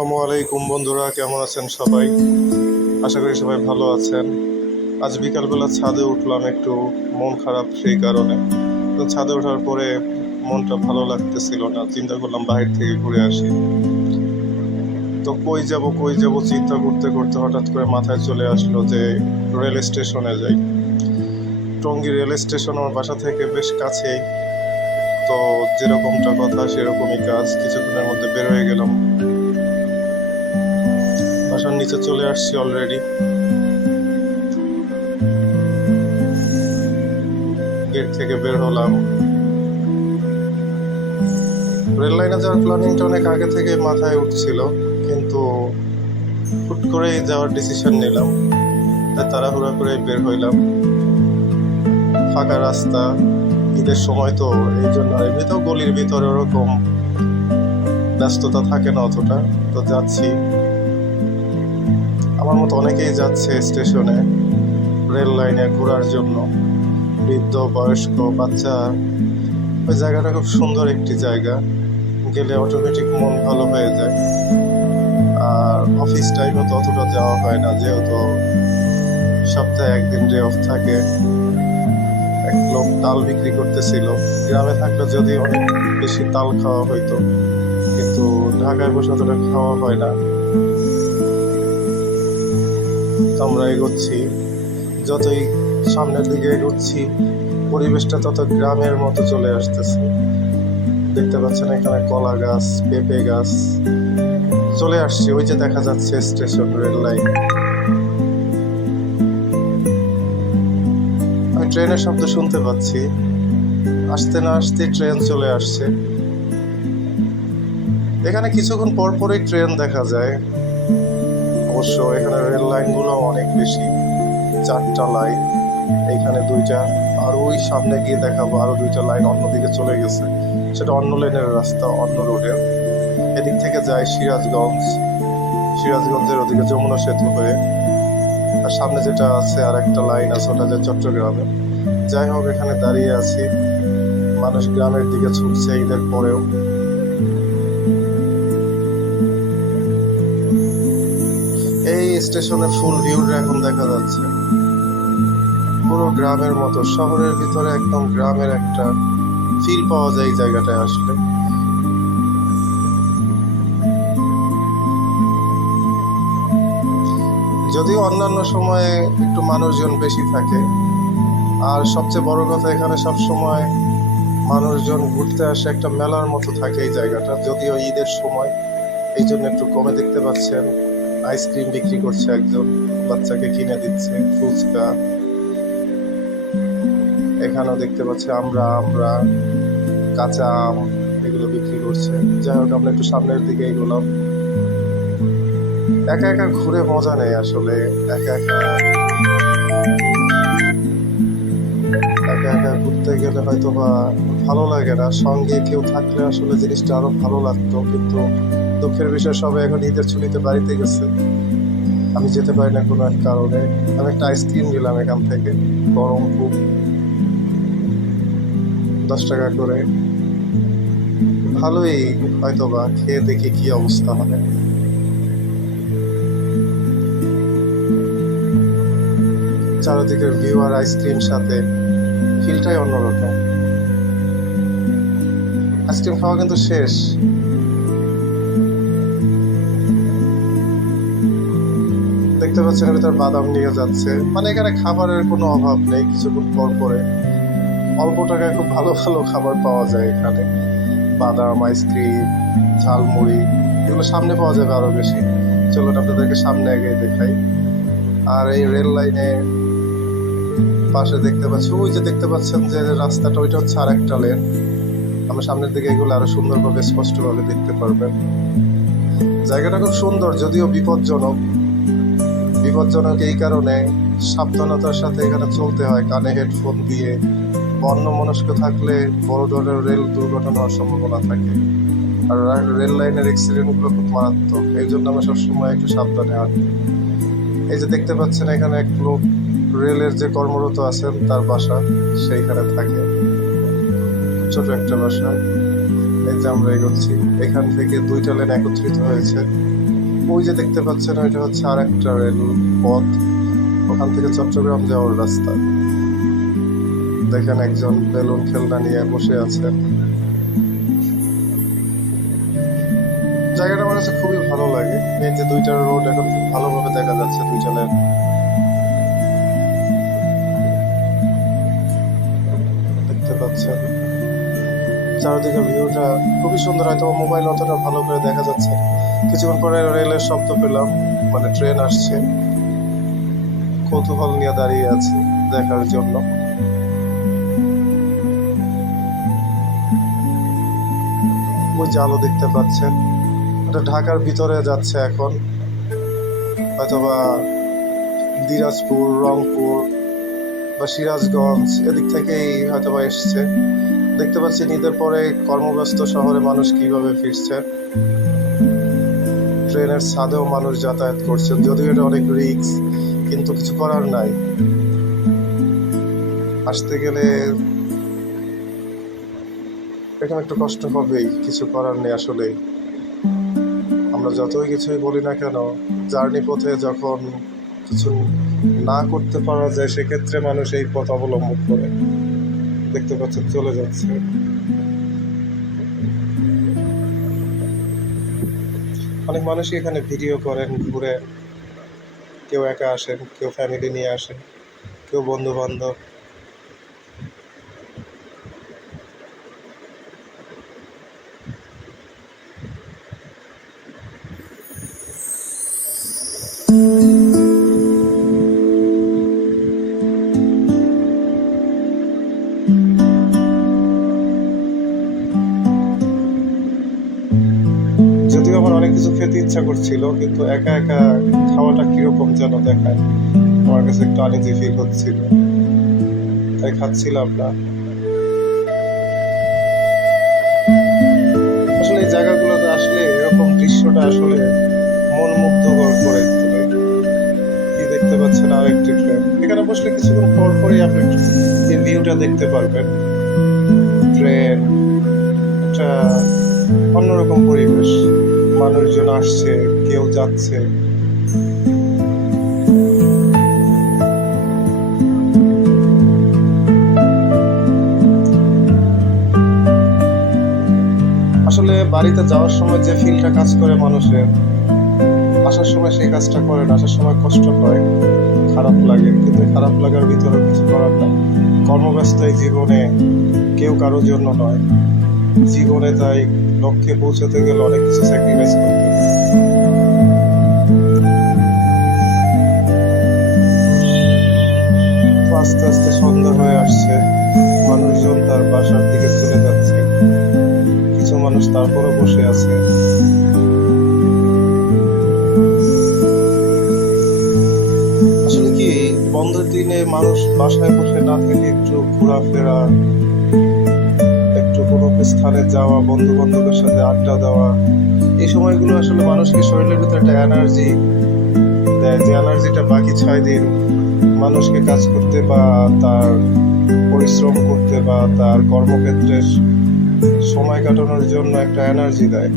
আসসালামু আলাইকুম বন্ধুরা, কেমন আছেন সবাই? আশা করি সবাই ভালো আছেন। আজ বিকালবেলা ছাদে উঠলাম, একটু মন খারাপ সেই কারণে। তো ছাদে ওঠার পরে মনটা ভালো লাগতেছিল না, চিন্তা করলাম বাহির থেকে ঘুরে আসি। তো কই যাব চিন্তা করতে করতে হঠাৎ করে মাথায় চলে আসলো যে রেল স্টেশনে যাই। টঙ্গী রেল স্টেশন আমার বাসা থেকে বেশ কাছেই। তো যেরকমটা কথা সেরকমই কাজ, কিছুক্ষণের মধ্যে বের হয়ে গেলাম। বাসার নিচে চলে আসছি অলরেডি। গেট থেকে বের হলাম। রেল লাইনে যাওয়ার প্ল্যানিংটা অনেক আগে থেকে মাথায় উঠছিল, কিন্তু হুট করেই যাওয়ার ডিসিশন নিলাম। তাই তাড়াহুড়া করে বের হইলাম। ফাঁকা রাস্তা, ঈদের সময় তো এই জন্য। এমনিতেও গলির ভিতরে ওরকম ব্যস্ততা থাকে না অতটা। তো যাচ্ছি, আমার মতো অনেকেই যাচ্ছে স্টেশনে রেল লাইনে ঘোরার জন্য, বৃদ্ধ বয়স্ক বাচ্চা। ওই জায়গাটা খুব সুন্দর একটি জায়গা, গেলে অটোমেটিক মন ভালো হয়ে যায়। আর অফিস টাইমে তো অতটা যাওয়া হয় না, যেহেতু সপ্তাহে একদিন ডে অফ থাকে। এক লোক তাল বিক্রি করতেছিল। গ্রামে থাকলে যদি অনেক বেশি তাল খাওয়া হইতো, কিন্তু ঢাকায় বসে অতটা খাওয়া হয় না। আমরা এগোচ্ছি, যতই সামনের দিকে এগোচ্ছি পরিবেশটা তত গ্রামের মতো চলে আসতেছে। দেখতে পাচ্ছেন এখানে কলা গাছ, পেঁপে গাছ। চলে আসছি, ওই যে দেখা যাচ্ছে স্টেশন, রেল লাইন। আমি ট্রেনের শব্দ শুনতে পাচ্ছি। আসতে না আসতে ট্রেন চলে আসছে। এখানে কিছুক্ষণ পর পরই ট্রেন দেখা যায়। অবশ্য এখানে রেল লাইনগুলো অনেক বেশি, 4টা লাইন, এইখানে 2টা। আর ওই সামনে গিয়ে দেখাবো আরো 2টা লাইন অন্যদিকে চলে গেছে। সেটা অন্য লেনের রাস্তা, অন্য রোডের। এদিক থেকে যায় সিরাজগঞ্জ, সিরাজগঞ্জের ওদিকে যমুনা সেতু হয়ে। আর সামনে যেটা আছে আর একটা লাইন আছে, ওটা যায় চট্টগ্রামে। যাই হোক, এখানে দাঁড়িয়ে আছি, মানুষ গ্রামের দিকে ছুটছে ঈদের পরেও। এই স্টেশনের ফুল ভিউটা এখন দেখা যাচ্ছে, পুরো গ্রামের মতো। শহরের ভিতরে একদম গ্রামের একটা ফিল পাওয়া যায় এই জায়গাটায় আসলে। যদিও অন্যান্য সময়ে একটু মানুষজন বেশি থাকে, আর সবচেয়ে বড় কথা এখানে সব সময় মানুষজন ঘুরতে আসে, একটা মেলার মতো থাকে এই জায়গাটা। যদিও ঈদের সময়, এই জন্য একটু কমে দেখতে পাচ্ছেন। আইসক্রিম বিক্রি করছে একজন, বাচ্চাকে কিনে দিচ্ছে। ফুচকা এখানেও দেখতে পাচ্ছি, আমরা আমরা কাঁচা আম এগুলো বিক্রি করছে। যাই হোক, আমরা একটু সামনের দিকে এগোলাম। একা একা ঘুরে মজা নেই আসলে। একা একা একা একা ঘুরতে গেলে হয়তো বা ভালো লাগে না, সঙ্গে কেউ থাকলে আসলে জিনিসটা আরো ভালো লাগতো। কিন্তু দুঃখের বিষয়, সবাই এখন ঈদের ছুটিতে বাড়িতে গেছে, আমি যেতে পারি না কোনো এক কারণে। আমি একটা আইসক্রিম নিলাম এখান থেকে, গরম খুব, 10 টাকা করে। ভালোই, হয়তো বা খেয়ে দেখি কি অবস্থা হয়। চারিদিকের ভিউ আর আইসক্রিম সাথে ফিলটাই অন্যরকম। আইসক্রিম খাওয়া কিন্তু শেষ। দেখতে পাচ্ছেন ভিতর বাদাম নিয়ে যাচ্ছে, মানে এখানে খাবারের কোনো অভাব নেই। কিছুক্ষণ পর পরে অল্প টাকায় খুব ভালো ভালো খাবার পাওয়া যায় এখানে। বাদাম, আইসক্রিম, ঝালমুড়ি, এগুলো সামনে পাওয়া যাবে আরো বেশি। চলুন আপনাদেরকে সামনে আগে দেখাই। আর এই রেল লাইনে পাশে দেখতে পাচ্ছি, ওই যে দেখতে পাচ্ছেন যে রাস্তাটা, ওইটা হচ্ছে আর একটা লেন। আমরা সামনের দিকে এগুলো আরো সুন্দরভাবে স্পষ্টভাবে দেখতে পারবেন। জায়গাটা খুব সুন্দর, যদিও বিপজ্জনক। বিপজ্জনক এই কারণে, সাবধানতার সাথে এখানে চলতে হয়, কানে হেডফোন দিয়ে। অন্যমনস্ক থাকলে বড় ধরনের রেল দুর্ঘটনা হওয়ার সম্ভাবনা থাকে। আর রেল লাইনের অ্যাক্সিডেন্টগুলো খুব মারাত্মক, এই জন্য আমরা সবসময় একটু সাবধানে হাঁটি। এই যে দেখতে পাচ্ছেন এখানে এক লোক, রেলের যে কর্মরত আছেন তার বাসা সেইখানে থাকে, ছোট একটা বাসা। এই যে আমরা এগোচ্ছি, এখান থেকে 2টা লেন একত্রিত হয়েছে। ওই যে দেখতে পাচ্ছেন ওইটা হচ্ছে আর একটা রেল পথ, ওখান থেকে চট্টগ্রাম যাওয়ার রাস্তা। দেখেন একজন বেলুন খেলনা নিয়ে বসে আছে। জায়গাটা আমার কাছে খুবই ভালো লাগে। এই যে দুইটা রোড এখন খুব ভালোভাবে দেখা যাচ্ছে, দুইটা লেন দেখতে পাচ্ছেন। চারিদিকে ভিউটা খুবই সুন্দর, হয়তো মোবাইল অতটা ভালো করে দেখা যাচ্ছে। কিছুক্ষণ পরে রেলের শব্দ পেলাম, মানে ট্রেন আসছে। কৌতূহল নিয়ে দাঁড়িয়ে আছি দেখার জন্য। ওই যে আলো দেখতে পাচ্ছেন, এটা ঢাকার ভিতরে যাচ্ছে এখন, হয়তোবা দিনাজপুর, রংপুর বা সিরাজগঞ্জ এদিক থেকেই হয়তোবা এসছে। দেখতে পাচ্ছি ঈদের পরে কর্মব্যস্ত শহরে মানুষ কিভাবে ফিরছে। ট্রেনের ছাদেও মানুষ যাতায়াত করছেন, যদিও এটা অনেক রিস্ক, কিন্তু কিছু করার নাই। আসতে গেলে এখানে একটু কষ্ট হবেই, কিছু করার নেই। আসলে আমরা যতই কিছুই বলি না কেন, জার্নি পথে যখন কিছু না করতে পারা যায়, সেক্ষেত্রে মানুষ এই পথ অবলম্বন করে। দেখতে পাচ্ছেন চলে যাচ্ছে। অনেক মানুষই এখানে ভিডিও করেন, ঘুরে, কেউ একা আসেন, কেউ ফ্যামিলি নিয়ে আসেন, কেউ বন্ধু বান্ধব। যদিও আমার অনেক কিছু খেতে ইচ্ছা করছিল, কিন্তু একা একা খাওয়াটা কিরকম যেন দেখায়, আমার কাছে একটু আনইজি ফিল হচ্ছিল, তাই খাচ্ছিলাম না। আসলে এই জায়গাগুলোতে আসলে এরকম দৃশ্যটা আসলে মন মুগ্ধকর করে তোলে। কি দেখতে পাচ্ছেন, আর একটি ট্রেন। এখানে বসলে কিছুক্ষণ পর পরই আপনি এই ভিউটা দেখতে পারবেন। ট্রেন, একটা অন্যরকম পরিবেশ, মানুষজন আসছে, কেউ যাচ্ছে। আসলে বাড়িতে যাওয়ার সময় যে ফিলটা কাজ করে মানুষের, আসার সময় সেই কাজটা করে না। আসার সময় কষ্ট হয়, খারাপ লাগে, কিন্তু খারাপ লাগার ভিতরে কিছু করার নাই। কর্মব্যস্ত এই জীবনে কেউ কারোর জন্য নয়। জীবনে তাই লক্ষ্যে পৌঁছাতে গেলে অনেক কিছু স্যাক্রিফাইস করতে হয়। তো আস্তে আস্তে সন্ধ্যা হয়ে আসছে, মানুষজন তার বাসার দিকে চলে যাচ্ছে, কিছু মানুষ তারপরও বসে আছে। আসলে কি, বন্ধের দিনে মানুষ বাসায় বসে না থেকে একটু ঘোরাফেরা, একটু কোনো স্থানে যাওয়া, বন্ধু বান্ধবের সাথে আড্ডা দেওয়া, এই সময়গুলো আসলে মানুষকে শরীরের ভিতরে একটা এনার্জি দেয়, যে এনার্জিটা বাকি 6 দিন মানুষকে কাজ করতে বা তার পরিশ্রম করতে বা তার কর্মক্ষেত্রে সময় কাটানোর জন্য একটা এনার্জি দেয়।